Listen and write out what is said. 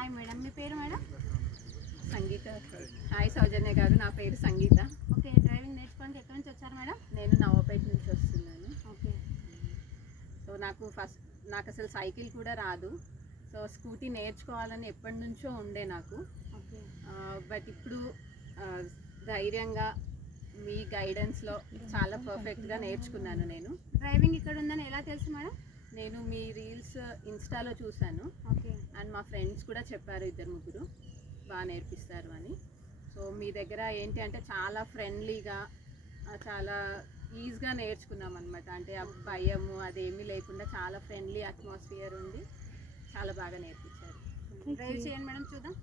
Hi madam, మీ పేరు madam? సంగీత. Hi సౌజన్య గారు, నా పేరు సంగీత. ఓకే, డ్రైవింగ్ నేర్చుకోవడానికి ఎక్కడి నుంచి వచ్చారు మేడం? నేను నవాపేట నుంచి వస్తున్నాను. ఓకే. సో నాకు అసలు సైకిల్ కూడా రాదు. సో స్కూటీ నేర్చుకోవాలని ఎప్పటి నుంచో ఉండే నాకు. ఓకే. బట్ ఇప్పుడు ధైర్యంగా మీ గైడెన్స్లో చాలా పర్ఫెక్ట్గా నేర్చుకున్నాను నేను. డ్రైవింగ్ ఇక్కడ ఉందని ఎలా తెలుసు మేడం? నేను మీ రీల్స్ ఇన్స్టాలో చూశాను. ఓకే. అండ్ మా ఫ్రెండ్స్ కూడా చెప్పారు, 2-3 బాగా నేర్పిస్తారు అని. సో మీ దగ్గర ఏంటి అంటే చాలా ఫ్రెండ్లీగా, చాలా ఈజీగా నేర్చుకున్నాం అనమాట. అంటే ఆ భయము అదేమీ లేకుండా చాలా ఫ్రెండ్లీ అట్మాస్ఫియర్ ఉండి చాలా బాగా నేర్పించారు. డ్రైవ్ చేయండి మేడం, చూద్దాం.